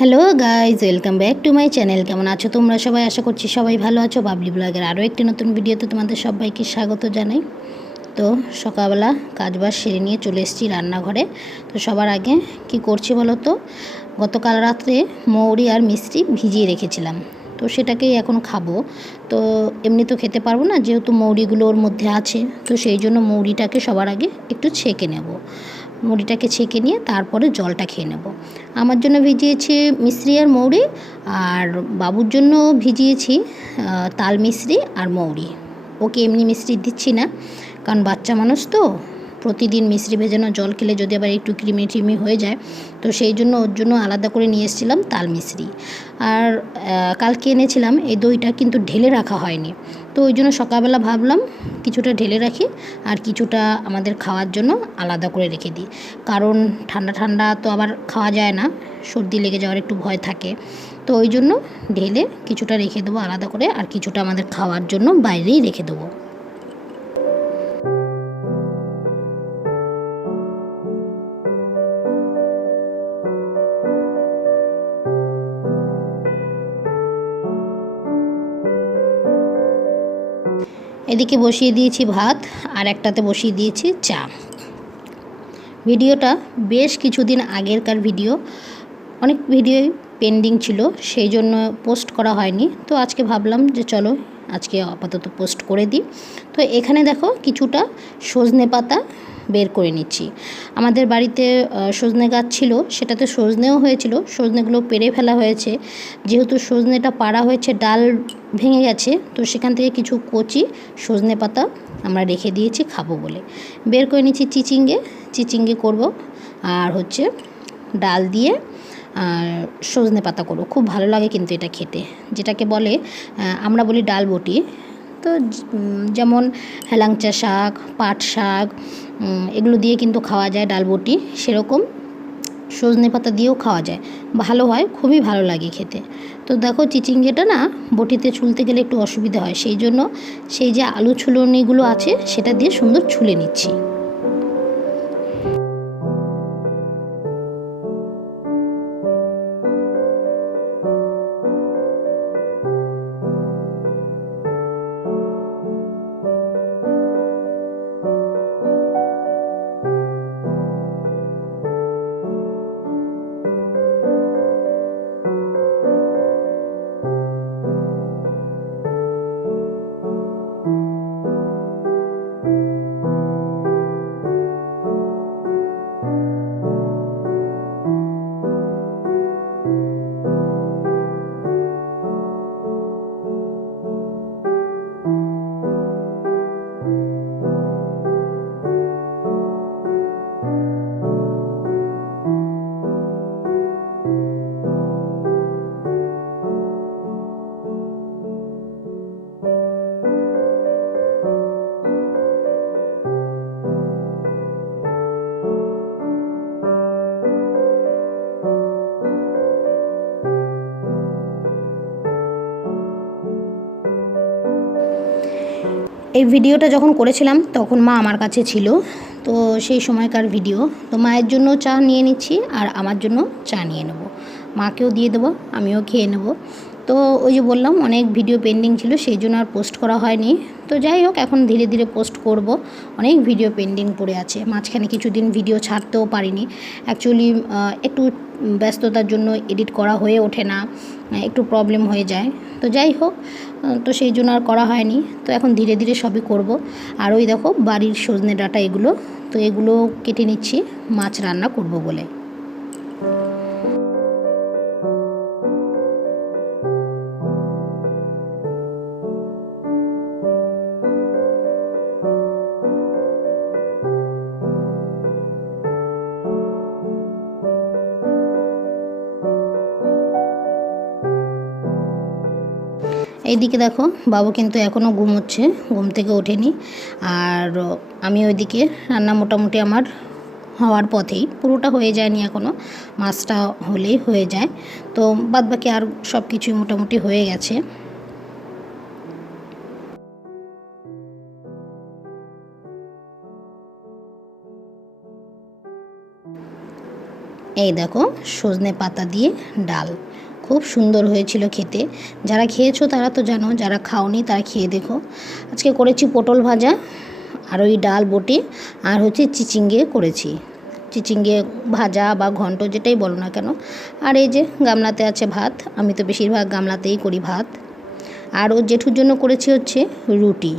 Hello guys, welcome back to my channel. কেমন আছো তোমরা সবাই? আশা করছি সবাই ভালো আছো। বাবলি ব্লগের আরও একটি নতুন ভিডিওতে তোমাদের সবাইকে স্বাগত জানাই। তো সকালবেলা কাজবাজ সেরে নিয়ে চলে এসেছি রান্নাঘরে। তো সবার আগে কি করছি বলো তো, গতকাল রাত্রে মৌরি আর মিষ্টি ভিজিয়ে রেখেছিলাম, তো সেটাকেই এখন খাবো। তো এমনি তো খেতে পারবো না, যেহেতু মৌরিগুলো ওর মধ্যে আছে, তো সেই জন্য মৌরিটাকে সবার আগে একটু ছেঁকে নেব। মুড়িটাকে ছেঁকে নিয়ে তারপরে জলটা খেয়ে নেব। আমার জন্য ভিজিয়েছি মিশ্রি আর মৌরি, আর বাবুর জন্য ভিজিয়েছি তাল মিশ্রি আর মৌরি। ওকে এমনি মিশ্রি দিচ্ছি না, কারণ বাচ্চা মানুষ তো, প্রতিদিন মিশ্রি ভেজানো জল খেলে যদি আবার একটু ক্রিমি ট্রিমি হয়ে যায়, তো সেই জন্য ওর জন্য আলাদা করে নিয়ে এসেছিলাম তাল মিশ্রি। আর কালকে এনেছিলাম এই দইটা, কিন্তু ঢেলে রাখা হয়নি, তো ওই জন্য সকালবেলা ভাবলাম কিছুটা ঢেলে রাখি আর কিছুটা আমাদের খাওয়ার জন্য আলাদা করে রেখে দিই। কারণ ঠান্ডা ঠান্ডা তো আবার খাওয়া যায় না, সর্দি লেগে যাওয়ার একটু ভয় থাকে, তো ওই জন্য ঢেলে কিছুটা রেখে দেবো আলাদা করে, আর কিছুটা আমাদের খাওয়ার জন্য বাইরেই রেখে দেবো। এদিকে বসিয়ে দিয়েছি ভাত, আর একটাতে বসিয়ে দিয়েছি চা। ভিডিওটা বেশ কিছুদিন আগেরকার ভিডিও, অনেক ভিডিও পেন্ডিং ছিল, সেই জন্য পোস্ট করা হয়নি। তো আজকে ভাবলাম যে চলো আজকে আপাতত পোস্ট করে দিই। তো এখানে দেখো কিছুটা সজনে পাতা বের করে নিচ্ছি। আমাদের বাড়িতে সজনে গাছ ছিল, সেটাতে সজনেও হয়েছিল, সজনেগুলো পেড়ে ফেলা হয়েছে। যেহেতু সজনেটা পাড়া হয়েছে, ডাল ভেঙে গেছে, তো সেখান থেকে কিছু কচি সজনে পাতা আমরা রেখে দিয়েছি খাবো বলে। বের করে নিচ্ছি চিচিঙ্গে করব, আর হচ্ছে ডাল দিয়ে সজনে পাতা করবো। খুব ভালো লাগে কিন্তু এটা খেতে, যেটাকে বলে আমরা বলি ডাল বটি। তো যেমন হেলাংচা শাক, পাট শাক, এগুলো দিয়ে কিন্তু খাওয়া যায় ডাল বটি, সেরকম সজনে পাতা দিয়েও খাওয়া যায়, ভালো হয়, খুবই ভালো লাগে খেতে। তো দেখো চিচিঙ্গেটা না বটিতে ছুলতে গেলে একটু অসুবিধা হয়, সেই জন্য সেই যে আলু ছুলনিগুলো আছে সেটা দিয়ে সুন্দর ছুলে নিচ্ছি। এই ভিডিওটা যখন করেছিলাম তখন মা আমার কাছে ছিল, তো সেই সময়কার ভিডিও। তো মায়ের জন্য চা নিয়ে নিচ্ছি, আর আমার জন্য চা নিয়ে নেব, মাকেও দিয়ে দেবো, আমিও খেয়ে নেব। তো ওই যে বললাম অনেক ভিডিও পেন্ডিং ছিল, সেই জন্য আর পোস্ট করা হয়নি। তো যাই হোক, এখন ধীরে ধীরে পোস্ট করব। অনেক ভিডিও পেন্ডিং পড়ে আছে, মাঝখানে কিছুদিন ভিডিও ছাড়তেও পারিনি। অ্যাকচুয়ালি একটু ব্যস্ততার জন্য এডিট করা হয়ে ওঠে না, একটু প্রবলেম হয়ে যায়। তো যাই হোক, তো সেই জন্য আর করা হয়নি। তো এখন ধীরে ধীরে সবই করব। আর ওই দেখো বাড়ির সজনে ডাঁটা এগুলো, তো এগুলো কেটে নিচ্ছি মাছ রান্না করব বলে। এইদিকে দেখো বাবু কিন্তু এখনও ঘুমোচ্ছে, ঘুম থেকে ওঠেনি। আর আমি ওইদিকে রান্না মোটামুটি আমার হওয়ার পথেই, পুরোটা হয়ে যায়নি এখনও, মাছটা হলেই হয়ে যায়। তো বাদবাকি আর সব কিছুই মোটামুটি হয়ে গেছে। এই দেখো সজনে পাতা দিয়ে ডাল, খুব সুন্দর হয়েছিল খেতে। যারা খেয়েছো তারা তো জানো, যারা খাওনি তারা খেয়ে দেখো। আজকে করেছি পটল ভাজা, আর ওই ডাল বটি, আর হচ্ছে চিচিঙ্গে করেছি, চিচিঙ্গে ভাজা বা ঘন্ট যেটাই বলো না কেন। আর এই যে গামলাতে আছে ভাত, আমি তো বেশিরভাগ গামলাতেই করি ভাত। আর ওর জেঠুর জন্য করেছি হচ্ছে রুটি।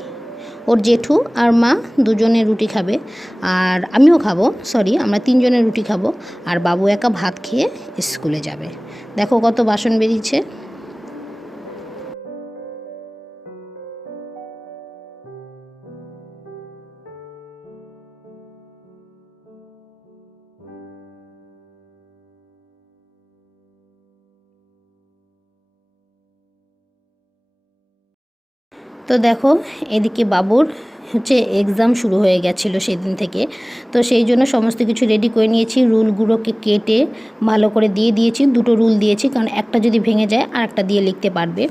ওর জেঠু আর মা দুজনে রুটি খাবে, আর আমিও খাবো, সরি আমরা 3 জনের রুটি খাবো, আর বাবু একা ভাত খেয়ে স্কুলে যাবে। দেখো কত বাসন বেরিয়েছে। তো দেখো এদিকে বাবুর হচ্ছে এক্সাম শুরু হয়ে গেছিলো সেদিন থেকে, তো সেই জন্য সমস্ত কিছু রেডি করে নিয়েছি। রুলগুলোকে কেটে ভালো করে দিয়ে দিয়েছি, 2টো রুল দিয়েছি, কারণ একটা যদি ভেঙে যায় আর একটা দিয়ে লিখতে পারবে।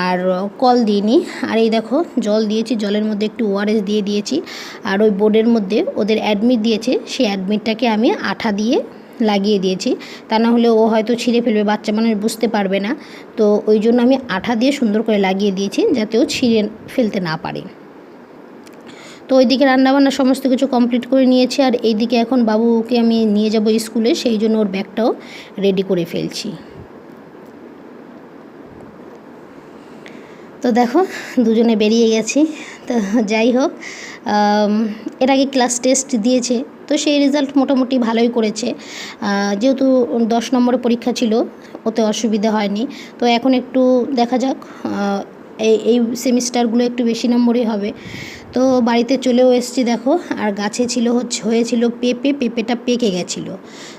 আর কল দিইনি। আর এই দেখো জল দিয়েছি, জলের মধ্যে একটু ওআরএস দিয়ে দিয়েছি। আর ওই বোর্ডের মধ্যে ওদের অ্যাডমিট দিয়েছে, সেই অ্যাডমিটটাকে আমি আঠা দিয়ে লাগিয়ে দিয়েছি, তা না হলে ও হয়তো ছিঁড়ে ফেলবে, বাচ্চা মানুষ বুঝতে পারবে না। তো ওই জন্য আমি আঠা দিয়ে সুন্দর করে লাগিয়ে দিয়েছি, যাতে ও ছিঁড়ে ফেলতে না পারে। তো ওইদিকে রান্নাবান্না সমস্ত কিছু কমপ্লিট করে নিয়েছি, আর এইদিকে এখন বাবুকে আমি নিয়ে যাব স্কুলে, সেই জন্য ওর ব্যাগটাও রেডি করে ফেলছি। তো দেখো দুজনে বেরিয়ে গেছি। তো যাই হোক, এর আগে ক্লাস টেস্ট দিয়েছে, তো সেই রেজাল্ট মোটামুটি ভালোই করেছে। যেহেতু 10 নম্বরের পরীক্ষা ছিল, ওতে অসুবিধা হয়নি। তো এখন একটু দেখা যাক, এই সেমিস্টারগুলো একটু বেশি নম্বরই হবে। তো বাড়িতে চলেও এসেছি দেখো, আর গাছে হয়েছিল পেঁপেটা পেকে গেছিলো,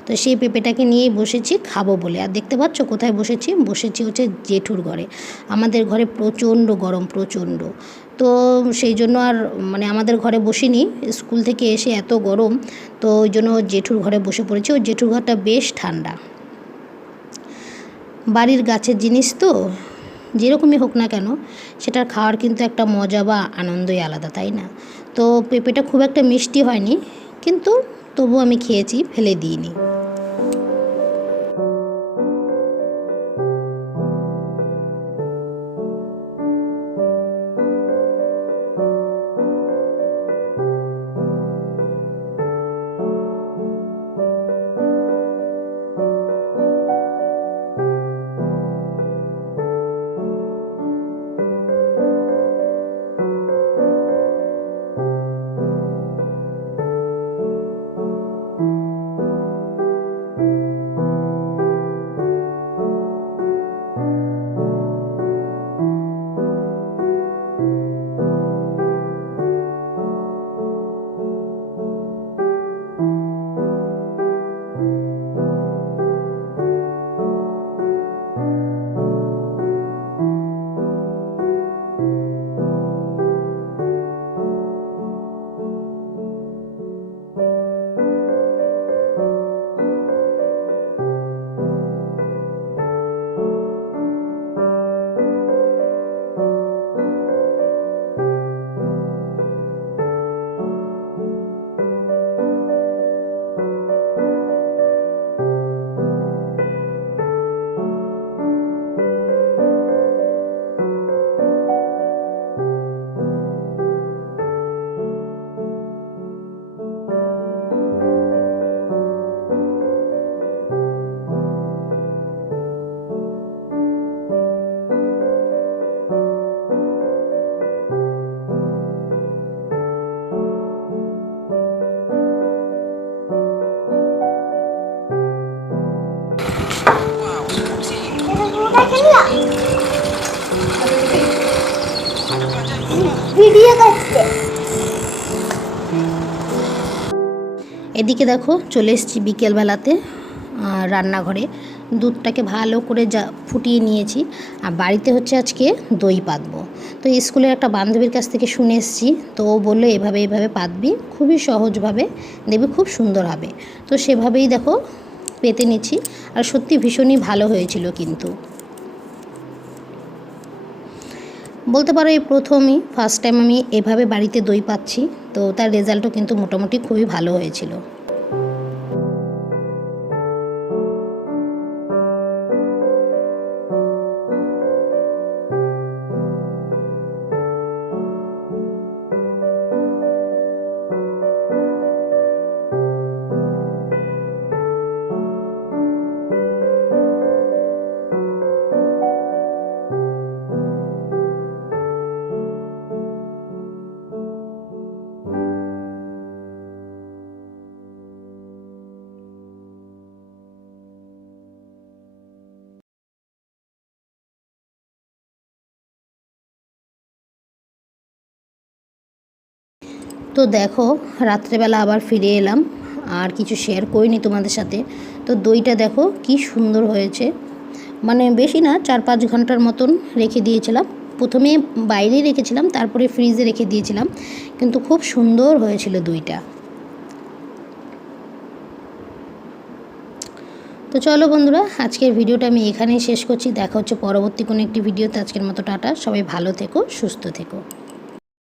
তো সেই পেঁপেটাকে নিয়েই বসেছি খাবো বলে। আর দেখতে পাচ্ছ কোথায় বসেছি হচ্ছে জেঠুর ঘরে। আমাদের ঘরে প্রচণ্ড গরম, প্রচণ্ড। তো সেই জন্য আর মানে আমাদের ঘরে বসিনি, স্কুল থেকে এসে এত গরম, তো ওই জন্য জেঠুর ঘরে বসে পড়েছি। ওই জেঠুর ঘরটা বেশ ঠান্ডা। বাড়ির গাছের জিনিস তো যেরকমই হোক না কেন, সেটার খাওয়ার কিন্তু একটা মজা বা আনন্দই আলাদা, তাই না? তো পেঁপেটা খুব একটা মিষ্টি হয়নি, কিন্তু তবু আমি খেয়েছি, ফেলে দিইনি। এদিকে দেখো চলে এসেছি বিকেলবেলাতে রান্নাঘরে। দুধটাকে ভালো করে ফুটিয়ে নিয়েছি, আর বাড়িতে হচ্ছে আজকে দই পাতবো। তো স্কুলের একটা বান্ধবীর কাছ থেকে শুনে এসেছি, তো ও বললো এভাবে পাতবি, খুবই সহজভাবে দেখবি খুব সুন্দর হবে। তো সেভাবেই দেখো পেতে নিচ্ছি, আর সত্যি ভীষণই ভালো হয়েছিল। কিন্তু বলতে পারো এই প্রথমই ফার্স্ট টাইম আমি এভাবে বাড়িতে দই পাচ্ছি, তো তার রেজাল্টও কিন্তু মোটামুটি খুবই ভালো হয়েছিল। তো দেখো রাত্রেবেলা আবার ফিরে এলাম, আর কিছু শেয়ার করিনি তোমাদের সাথে। তো দইটা দেখো কি সুন্দর হয়েছে, মানে বেশি না 4-5 ঘন্টার মতন রেখে দিয়েছিলাম। প্রথমে বাইরেই রেখেছিলাম, তারপরে ফ্রিজে রেখে দিয়েছিলাম, কিন্তু খুব সুন্দর হয়েছিল দইটা। তো চলো বন্ধুরা, আজকের ভিডিওটা আমি এখানেই শেষ করছি। দেখা হচ্ছে পরবর্তী কোনো একটি ভিডিওতে। আজকের মতো টাটা, সবাই ভালো থেকো, সুস্থ থেকো।